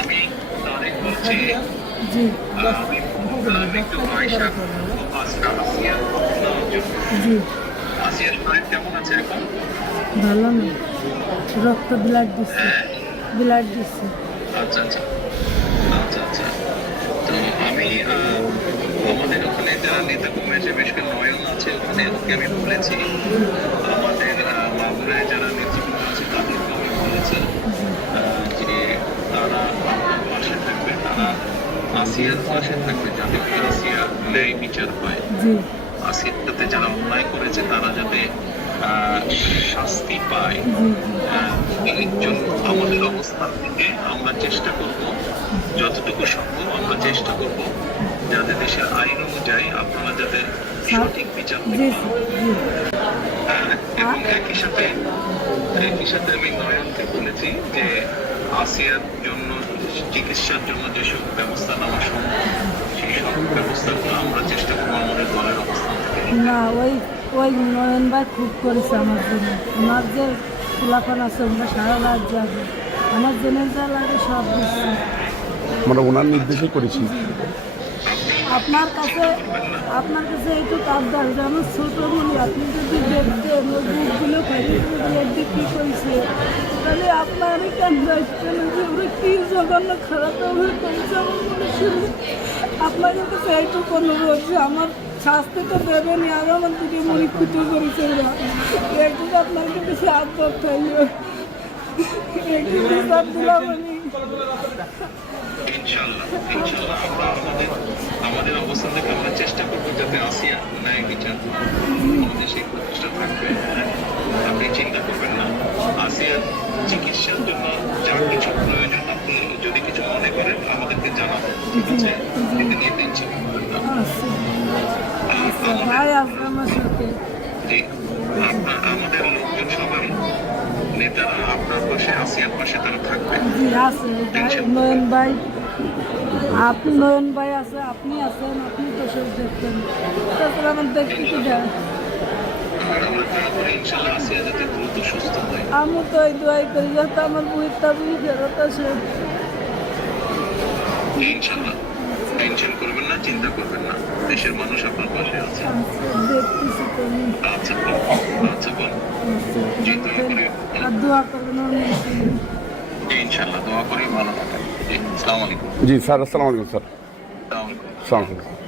আমি তারেক বলছি। জি আমি একটু আয়শা আসিয়ার জি আসিয়ার শরীর কেমন আছে এখন? ভালো না, রক্ত ব্লাড দিচ্ছে, হ্যাঁ, ব্লাড দিচ্ছে। আচ্ছা আচ্ছা আচ্ছা আচ্ছা। তো আমি আমাদের ওখানে যারা নেতা কর্মী বেশ কিছু নয়ন আছে, ওখানে ওকে আমি বলেছি। আমাদের মাগুরায় যারা নেতৃত্ব আছে তাদেরকে আমি বলেছি যে তারা আমার পাশে থাকবে, তারা আসিয়ার পাশে থাকবে, যাতে করে আসিয়ার ন্যায় বিচার হয়। জি আসিয়ার সাথে যারা অন্যায় করেছে তারা যাতে শাস্তি পায়। জি এর জন্য আমাদের অবস্থান থেকে আমরা চেষ্টা করব, যতটুকু সম্ভব আমরা চেষ্টা করব যাতে দেশের আইন অনুযায়ী আপনারা যাতে সঠিক বিচার জি পেতে। জি এবং একই সাথে আমি নয়নকে বলেছি যে আসিয়ার জন্য চিকিৎসার জন্য যেসব ব্যবস্থা নেওয়া সম্ভব সেই সব ব্যবস্থাগুলো আমরা চেষ্টা করবো আমাদের দলের অবস্থান থেকে। না, ওই ওই নয়ন ভাই খুব করেছে আমার জন্য। আমার যে খোলাফান আছে ওরা সারা রাত যাবে, আমার জন্য যা লাগে সব দিচ্ছে। আমরা ওনার নির্দেশে করেছি। আপনার কাছে এইটুকু আবদার যে আমার ছোটো বলি আপনি যদি দেখতেন ওই বুকগুলো ফেলে কী করেছে, তাহলে আপনারই কেন যাচ্ছেন যে ওরা কী জঘন্য খারাপ ব্যবহার করেছে আমার মনে শুনে। আপনাদের কাছে এইটুকু অনুরোধ যে আমার শাস্তি তো দেবেনি, আর আমার দিকে মনে ক্ষতি করেছে ওরা, এইটুকু আপনার কাছে আবদার থাকবে, একটু বিচার দিলাম আমি। ইনশাআল্লাহ ইনশাআল্লাহ আমরা আমাদের অবস্থান থেকে আমরা চেষ্টা করবো যাতে আসিয়া ন্যায় বিচার আমাদের সেই প্রচেষ্টা থাকবে। আপনি চিন্তা করবেন না, আসিয়ার চিকিৎসার জন্য যা কিছু প্রয়োজন আপনি যদি কিছু মনে করেন আমাদেরকে জানাবেন, ঠিক আছে? এতে নিয়ে টেনশন করবেন না। ভাই আসবে আমার সাথে। জি, আমাদের লোকজন সবাই নেতারা আপনার পাশে, আসিয়ার পাশে তারা থাকবে। জি আছে নয়ন ভাই, আপনি নয়ন ভাই আছে, আপনি আছেন, আপনি তো সব দেখতেন, তারপরে আমার দেখতে কি যায়। আর আমরা দোয়া করি ইনশাআল্লাহ আসিয়া যাতে দ্রুত সুস্থ হয়। আমি তো এই দোয়াই করি যাতে আমার বইটা বই ফেরত আসে। ইনশাআল্লাহ টেনশন করবেন না, চিন্তা করবেন না, দেশের মানুষ আপনার পাশে আছে। দেখতেছি তো আমি। আচ্ছা আচ্ছা বোন, জি দোয়া করি। আর দোয়া করবেন ওর মনে। ইনশাআল্লাহ দোয়া করি ভালো থাকেন। জি আসসালামু আলাইকুম। জি স্যার, আসসালামু আলাইকুম স্যার। আসসালামু আলাইকুম। আসসালামু আলাইকুম।